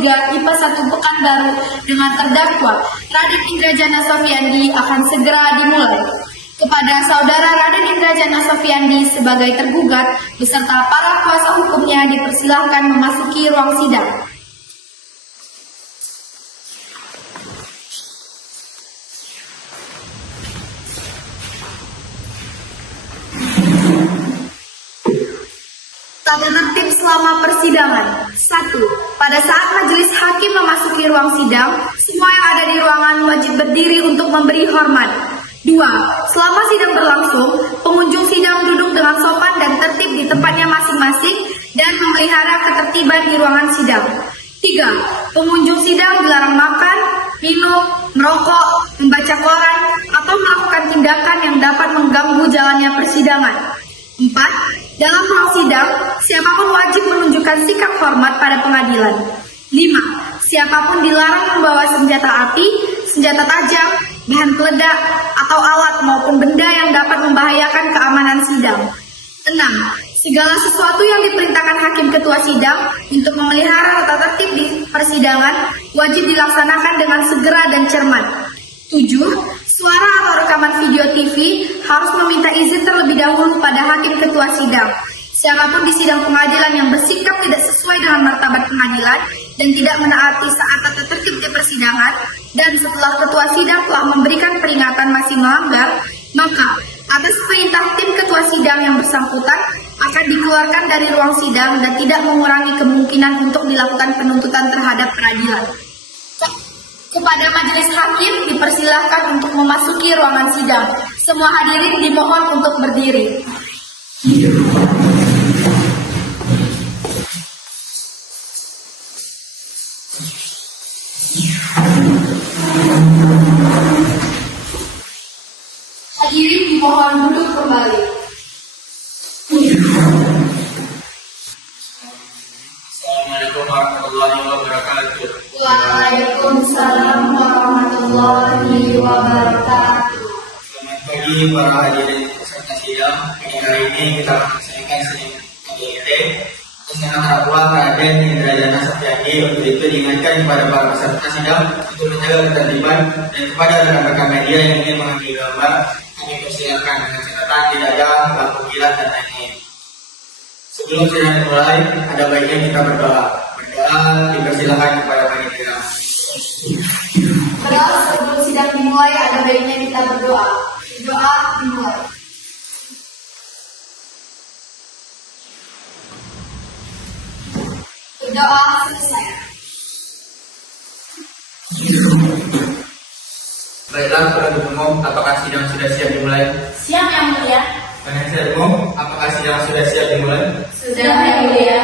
23 IPA 1 Pekanbaru dengan terdakwa Raden Indrajana Sofyandi akan segera dimulai. Kepada Saudara Raden Indrajana Sofyandi sebagai tergugat beserta para kuasa hukumnya dipersilahkan memasuki ruang sidang. Tata tertib selama persidangan. 1. Pada saat majelis hakim memasuki ruang sidang, semua yang ada di ruangan wajib berdiri untuk memberi hormat. 2. Selama sidang berlangsung, pengunjung sidang duduk dengan sopan dan tertib di tempatnya masing-masing dan memelihara ketertiban di ruangan sidang. 3. Pengunjung sidang dilarang makan, minum, merokok, membaca koran, atau melakukan tindakan yang dapat mengganggu jalannya persidangan. 4. Dalam ruang sidang, siapapun wajib menunjukkan sikap hormat pada pengadilan. 5. Siapapun dilarang membawa senjata api, senjata tajam, bahan peledak, atau alat maupun benda yang dapat membahayakan keamanan sidang. 6. Segala sesuatu yang diperintahkan hakim ketua sidang untuk memelihara tata tertib di persidangan wajib dilaksanakan dengan segera dan cermat. 7. Suara atau rekaman video TV harus meminta izin terlebih dahulu pada hakim ketua sidang. Siapapun di sidang pengadilan yang bersikap tidak sesuai dengan martabat pengadilan dan tidak menaati saat tata tertib di persidangan, dan setelah ketua sidang telah memberikan peringatan masih melanggar, maka atas perintah tim ketua sidang yang bersangkutan akan dikeluarkan dari ruang sidang dan tidak mengurangi kemungkinan untuk dilakukan penuntutan terhadap peradilan. Kepada majelis hakim dipersilahkan untuk memasuki ruangan sidang. Semua hadirin dimohon untuk berdiri. Hadirin dimohon duduk kembali. Assalamualaikum warahmatullahi wabarakatuh. Waalaikumsalam warahmatullahi wabarakatuh. Selamat pagi para hadirin peserta sidang. Hari ini kita melaksanakan sidang KDRT atas nama terdakwa Raden Indrajana Sofyandi. Untuk itu diingatkan kepada para peserta sidang untuk menjaga ketertiban, dan kepada rekan-rekan media yang ingin mengambil gambar kami persilakan dengan catatan tidak ada lampu kilat dan lain-lain. Sebelum sidang dimulai, ada baiknya kita berdoa. Berdoa dipersilakan kepada panitia. Padahal sebelum sidang dimulai ada baiknya kita berdoa. Doa dimulai. Berdoa selesai. Baiklah, penuntut umum, apakah sidang sudah siap dimulai? Siap Yang Mulia. Penasihat umum, apakah sidang sudah siap dimulai? Sudah Yang Mulia.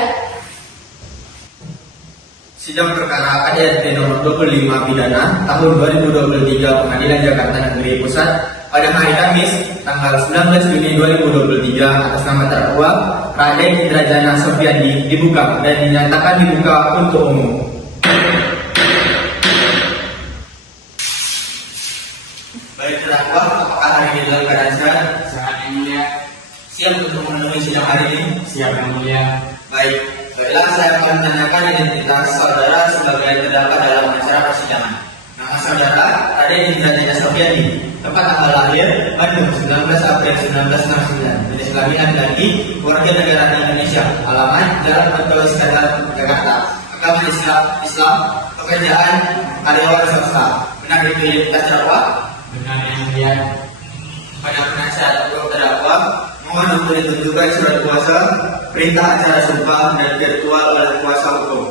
Sidang perkara KDRT nomor 25 pidana tahun 2023 Pengadilan Jakarta Negeri Pusat pada hari Kamis tanggal 19 Juni 2023 atas nama terdakwa Raden Indrajana Sofyandi dibuka dan dinyatakan dibuka untuk umum. Baik terdakwa, apakah hari ini dalam keadaan sehat? Sehat Yang Mulia. Siap untuk memenuhi sidang hari ini? Siap Yang Mulia. Baiklah, saya akan menanyakan identitas saudara sebagai terdakwa dalam acara persidangan. Nama saudara Raden Indrajana Sofyandi, tempat tanggal lahir Bandung 19 April 1969, jenis kelamin laki-laki, warga negara Indonesia, alamat Jalan Batu Iskandar, Jakarta, agama Islam, pekerjaan karyawan swasta. Benar itu identitas terdakwa? Benar Yang Mulia. Pada penasihat hukum terdakwa, mohon untuk ditunjukkan surat kuasa, perintah acara sumpah dan virtual oleh kuasa hukum.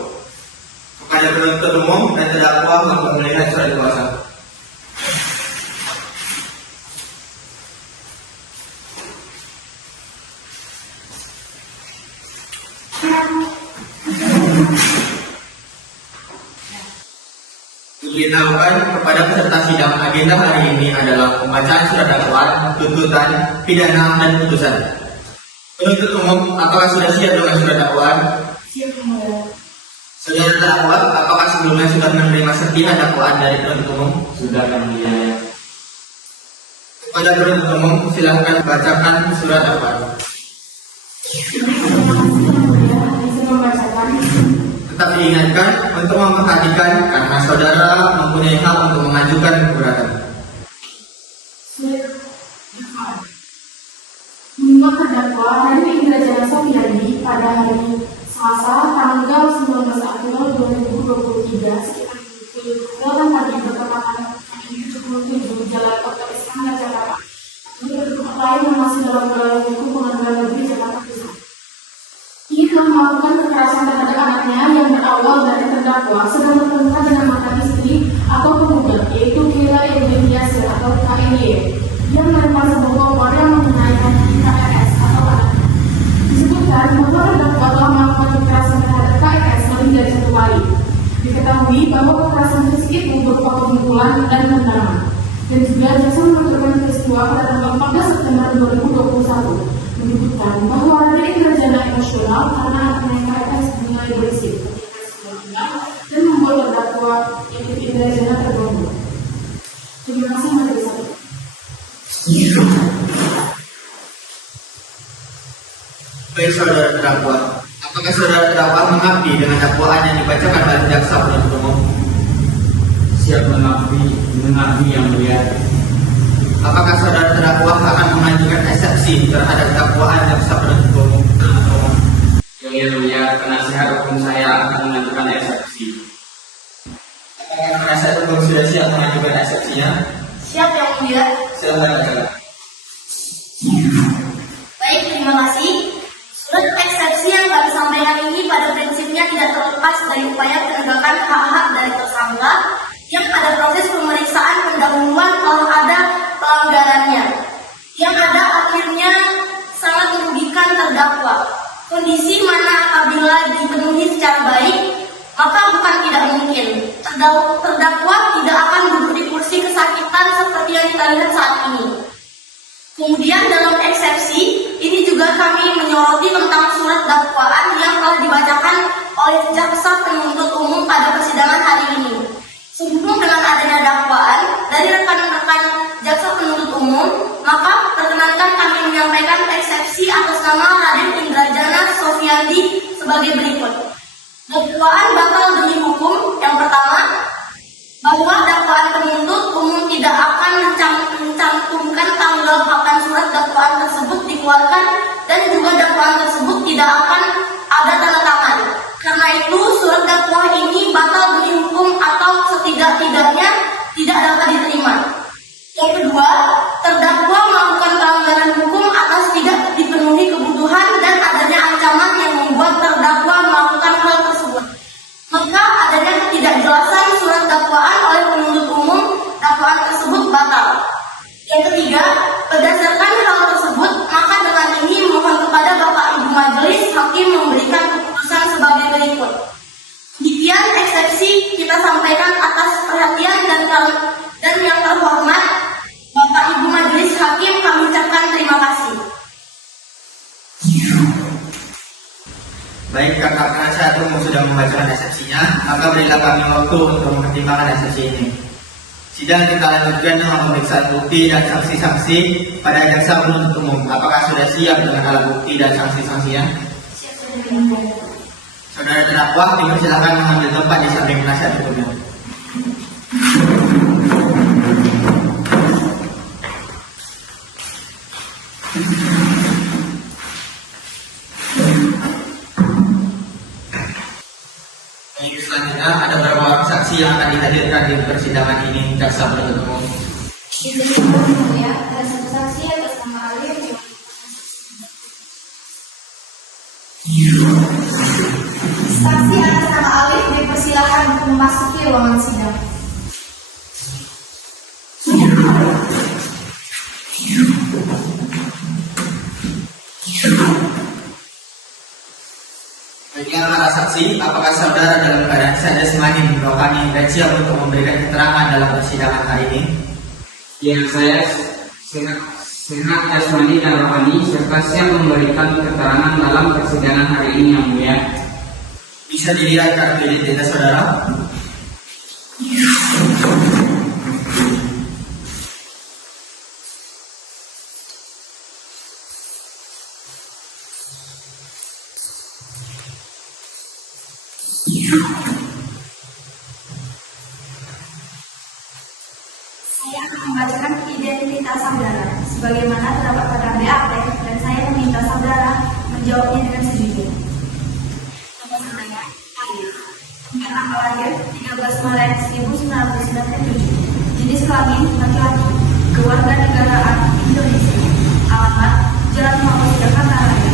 Kepada penuntut umum dan terdakwa untuk melihat surat kuasa. Diberitahukan kepada peserta sidang agenda hari ini adalah pembacaan surat dakwaan, tuntutan, pidana, dan putusan. Penuntut umum, apakah sudah siap dengan surat dakwaan? Siap Yang Mulia. Saudara terdakwa, apakah sebelumnya sudah menerima serpihan dakwaan dari penuntut umum? Sudah Yang Mulia. Kepada penuntut umum, silakan bacakan surat dakwaan. Tetap diingatkan untuk memperhatikan karena saudara mempunyai hak untuk mengajukan keberatan. Menurut terdakwa Hari Indrajana Sofyandi pada hari Selasa tanggal 19 April 2023 sekitar pukul 8 pagi bertepatan di 77 Jalan Kota Iskandar, Jakarta. Menurut tempat lain yang masih dalam wilayah hukum Pengadilan Negeri Jakarta Pusat. Ia telah melakukan kekerasan terhadap anaknya yang berawal dari terdakwa sedang bertengkar dengan mantan istri atau penggugat, yaitu Keila Eugeniasir atau KEY, yang melempar sebuah kompor yang mengenaikan KRS atau anaknya. Disebutkan bahwa terdakwa telah melakukan kekerasan terhadap KRS lebih dari 1 kali. Diketahui bahwa kekerasan fisik itu berupa pemukulan dan tendangan. Dan juga jaksa menentukan peristiwa pada tanggal 14 September 2021 menyebutkan bahwa ada Indrajana emosional karena anaknya KRS dinilai berisik dan membuat terdakwa yaitu Indrajana terganggu. Terima kasih majelis hakim. Baik saudara terdakwa, apakah saudara terdakwa mengabdi dengan dakwaan yang dibacakan oleh jaksa penuntut umum? Siap mengabdi yang mulia. Apakah saudara terdakwa akan mengajukan eksepsi terhadap dakwaan jaksa penuntut umum? Yang mulia, penasihat hukum saya akan mengajukan eksepsi. Apakah penasihat hukum sudah siap mengajukan eksepsinya? Siap yang mulia. Silakan ajukan. Baik, terima kasih. Surat eksepsi yang kami sampaikan ini pada prinsipnya tidak terlepas dari upaya penegakan hak-hak dari tersangka yang pada proses pemeriksaan pendahuluan telah ada pelanggarannya, yang ada akhirnya sangat merugikan terdakwa. Kondisi mana apabila dipenuhi secara baik, maka bukan tidak mungkin terdakwa tidak akan duduk di kursi kesakitan seperti yang kita lihat saat ini. Kemudian dalam eksepsi ini juga kami menyoroti tentang surat dakwaan yang telah dibacakan oleh jaksa penuntut umum pada persidangan hari ini. Sehubung dengan adanya dakwaan dari rekan-rekan jaksa penuntut umum, maka perkenankan kami menyampaikan eksepsi atas nama Raden Indrajana Sofyandi sebagai berikut. Dakwaan batal demi hukum. Yang pertama, bahwa dakwaan penuntut umum tidak akan mencantumkan tanggal kapan surat dakwaan tersebut dikeluarkan dan juga dakwaan tersebut tidak akan ada tanda tangan. Karena itu surat dakwah ini batal demi hukum atau setidak-tidaknya tidak dapat diterima. Yang kedua, terdakwa melakukan pelanggaran hukum atas tidak dipenuhi kebutuhan dan adanya ancaman yang membuat terdakwa melakukan hal tersebut. Maka adanya ketidakjelasan surat dakwaan oleh penuntut umum, dakwaan tersebut batal. Yang ketiga, berdasarkan hal tersebut, maka dengan ini mohon kepada Bapak Ibu Majelis Hakim memberikan keputusan sebagai berikut. Demikian eksepsi kita sampaikan atas perhatian dan yang terhormat Bapak Ibu Majelis Hakim, kami ucapkan terima kasih. Baik, karena penasihat umum sudah membacakan eksepsinya, maka berilah kami waktu untuk mempertimbangkan eksepsi ini. Sidang kita lanjutkan dengan pemeriksaan bukti dan saksi-saksi pada jaksa penuntut umum. Apakah sudah siap dengan alat bukti dan saksi-saksinya? Saudara terdakwa dipersilakan mengambil tempat di samping penasihat hukumnya. Baik, selanjutnya ada beberapa orang saksi yang akan dihadirkan di persidangan ini jaksa penuntut umum. Ya, ada satu saksi atas nama Alif. Saksi atas nama Alif dipersilakan untuk memasuki ruangan sidang. Baiklah para saksi, apakah saudara dalam keadaan sadar semakin rohani dan siap untuk memberikan keterangan dalam persidangan hari ini? Yang saya sehat jasmani dan rohani serta siap memberikan keterangan dalam persidangan hari ini yang mulia. Bisa dilihat kartu identitas saudara? Saya akan membacakan identitas saudara sebagaimana terdapat pada BAP dan saya meminta saudara menjawabnya dengan sejujurnya. Nama saudara Ayah. Tanggal lahir 13 Maret 1997. Jenis kelamin laki-laki. Kewarganegaraan Indonesia. Alamat Jalan Muhammad Jakarta Raya.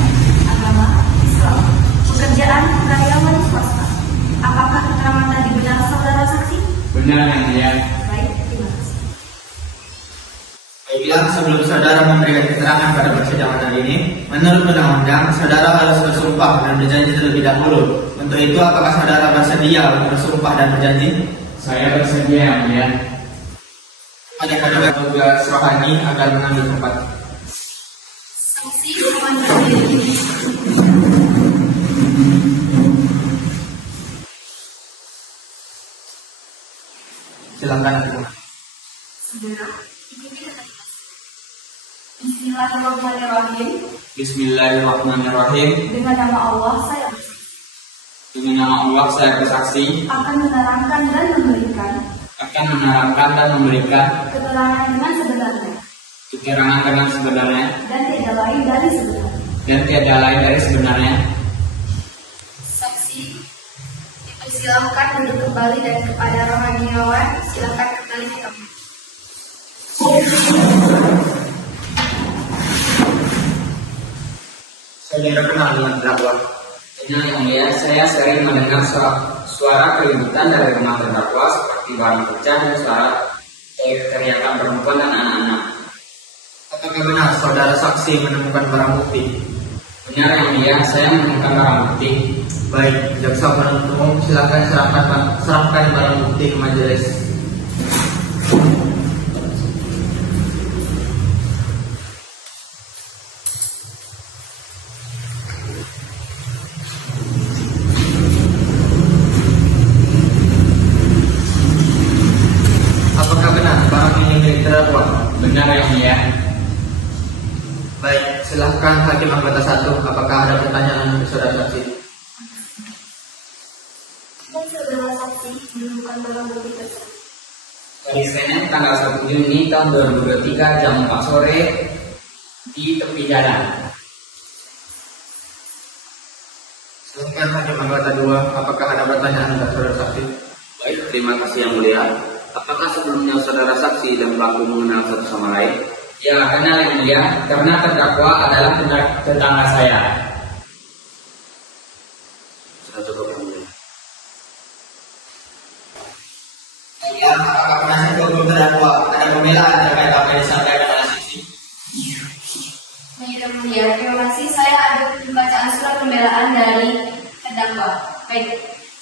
Agama Islam. Pekerjaan karyawan swasta. Apakah keterangan tadi benar saudara saksi? Benar yang mulia. Baik, terima kasih. Baiklah, sebelum saudara memberikan keterangan pada persidangan hari ini, menurut undang-undang, saudara harus bersumpah dan berjanji terlebih dahulu. Untuk itu, apakah saudara bersedia untuk bersumpah dan berjanji? Saya bersedia yang mulia. Pada kedua tugas rohani agar mengambil tempat. Saksi Samantha. Silakan. Saudara, ikuti kata Bismillahirrahmanirrahim. Bismillahirrahmanirrahim. Dengan nama Allah saya Dengan nama Allah saya bersaksi akan menerangkan dan memberikan akan menerangkan dan memberikan keterangan dengan sebenarnya keterangan dengan sebenarnya dan tidak lain dari sebenarnya. dan tiada lain dari sebenarnya. Saksi dipersilahkan duduk kembali dan kepada rohaniawan silakan kembali ke tempat. Saudara kenal dengan terdakwa. Dengan yang mulia, saya sering mendengar suara keributan dari rumah terdakwa seperti barang pecah dan suara teriakan perempuan dan anak-anak. Apakah benar saudara saksi menemukan barang bukti? Benar yang mulia, saya menemukan barang bukti. Baik, jaksa penuntut umum silakan serahkan barang bukti ke majelis. Apakah benar barang ini milik terdakwa? Benar yang mulia. Baik, silahkan hakim anggota 1. Apakah ada pertanyaan untuk saudara saksi? Dan saudara saksi menemukan barang bukti tersebut. Hari Senin tanggal 1 Juni tahun 2023 jam 4 sore di tepi jalan. Silahkan hakim anggota 2. Apakah ada pertanyaan untuk saudara saksi? Baik, terima kasih yang mulia. Apakah sebelumnya saudara saksi dan pelaku mengenal satu sama lain? Ya, kenal yang mulia, karena terdakwa adalah tetangga saya. Sudah cukup yang mulia. Ya, apakah penasihat hukum terdakwa ada pembelaan terkait apa yang disampaikan oleh saksi? Yang mulia, terima kasih. Saya ada pembacaan surat pembelaan dari terdakwa. Baik,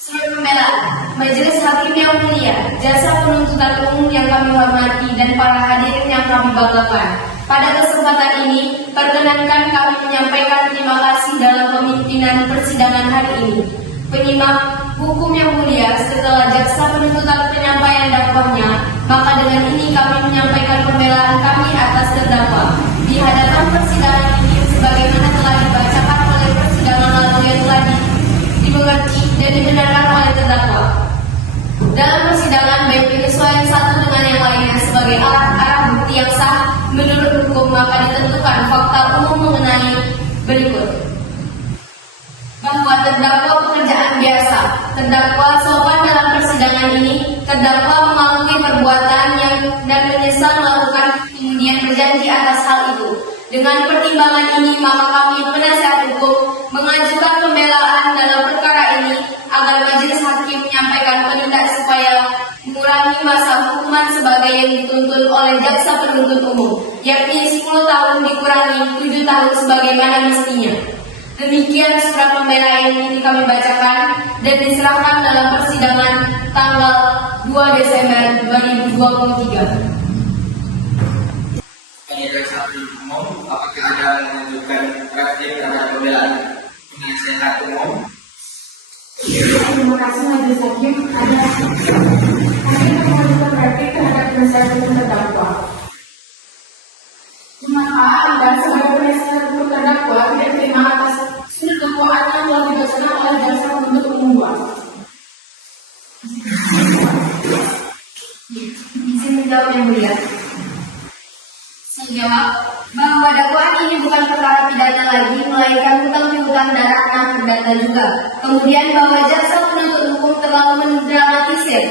surat pembelaan. Majelis Hakim yang mulia, jasa penuntutan umum yang kami hormati dan para hadirin yang kami banggakan. Pada kesempatan ini, perkenankan kami menyampaikan terima kasih dalam pemimpinan persidangan hari ini. Penyimak hukum yang mulia, setelah jaksa penuntutan penyampaian dakwahnya, maka dengan ini kami menyampaikan pembelaan kami atas terdakwa. Di hadapan persidangan ini, sebagaimana telah dibacakan oleh persidangan lalu yang telah dimengerti dan dibenarkan oleh terdakwa. Dalam persidangan, baik penyesuaian satu dengan yang lainnya sebagai alat bukti yang sah menurut hukum, maka ditentukan fakta umum mengenai berikut. Bahwa terdakwa pekerjaan biasa, terdakwa sopan dalam persidangan ini, terdakwa mengakui perbuatannya dan menyesal melakukan, kemudian berjanji atas hal itu. Dengan pertimbangan ini, maka kami penasihat hukum mengajukan pembelaan dalam perkara ini agar majelis hakim menyampaikan penuntutan supaya mengurangi masa hukuman sebagai yang dituntut oleh jaksa penuntut umum, yakni 10 tahun dikurangi 7 tahun sebagaimana mestinya. Demikian surat pembelaan ini kami bacakan dan diserahkan dalam persidangan tanggal 2 Desember 2023. Jaksa penuntut umum, apakah ada yang mengajukan praktik terhadap pembelaan penasihat umum? Terima kasih majelis hakim. Ada hakim mengajukan praktik terhadap penasihat hukum terdakwa. Maka Anda sebagai penasihat hukum terdakwa tidak terima atas surat dakwaan yang telah dibacakan oleh jaksa penuntut umum. menjawab yang mulia? Saya jawab, Bahwa dakwaan ini bukan perkara pidana lagi, melainkan hutang piutang darah dan perdata juga. Kemudian bahwa jaksa penuntut hukum terlalu mendramatisir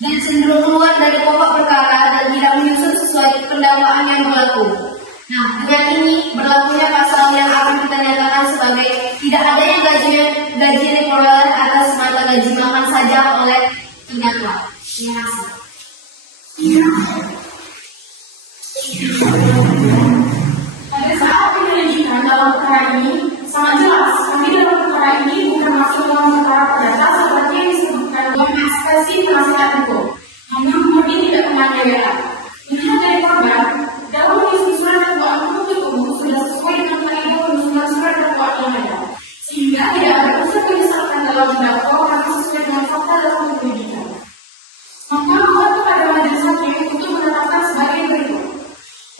dan cenderung keluar dari pokok perkara dan tidak menyusun sesuai pendakwaan yang berlaku. Nah, dengan ini berlakunya pasal yang akan kita nyatakan sebagai tidak ada yang gaji diperoleh atas semata gaji makan saja oleh terdakwa. Terima kasih. Pada saat penyelidikan dalam perkara ini, sangat jelas kami dalam perkara ini bukan masuk dalam perkara perdata seperti yang disebutkan dalam ekspresi penasihat hukum. Namun murni tidak penganiayaan. Menurut dari korban, dalam menyusun surat dakwaan penuntut umum sudah sesuai dengan kaidah penyusunan surat dakwaan yang ada, sehingga tidak ada unsur penyesalan dalam terdakwa karena sesuai dengan fakta dalam penyelidikan. Maka mohon kepada majelis hakim untuk menetapkan sebagai berikut: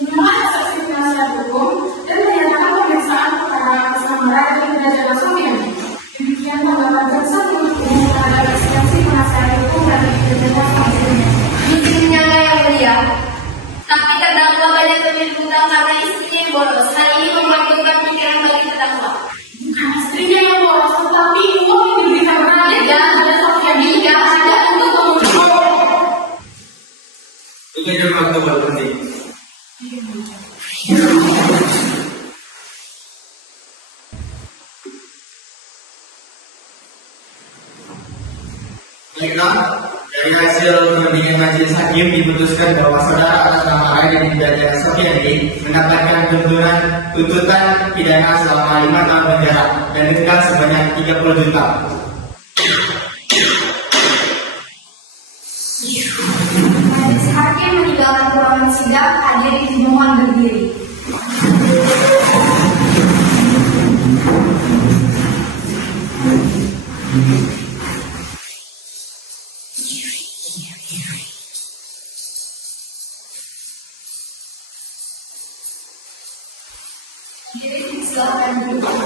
menolak eksepsi penasihat hukum dan menyatakan pemeriksaan perkara atas nama Raden Indrajana Sofiandi. Demikian tanggapan jaksa penuntut umum terhadap eksepsi penasihat hukum Raden Indrajana Sofiandi. Izin menyangka yang mulia, tapi terdakwa banyak terjadi hutang karena istrinya yang bolos. Hal ini membutuhkan pikiran bagi terdakwa. Bukan istrinya yang boros, tetapi uang yang diberikan Raden Indrajana Sofiandi Tidak ada untuk pemulihan. Itu juga waktu penting. Baiklah, dari hasil perundingan majelis hakim diputuskan bahwa saudara atas nama Raden Indrajana Sofiandi mendapatkan tuntutan pidana selama 5 tahun penjara dan denda sebanyak 30 juta. Majelis hakim meninggalkan ruangan sidang, hadirin dimohon berdiri. Hadirin silakan duduk.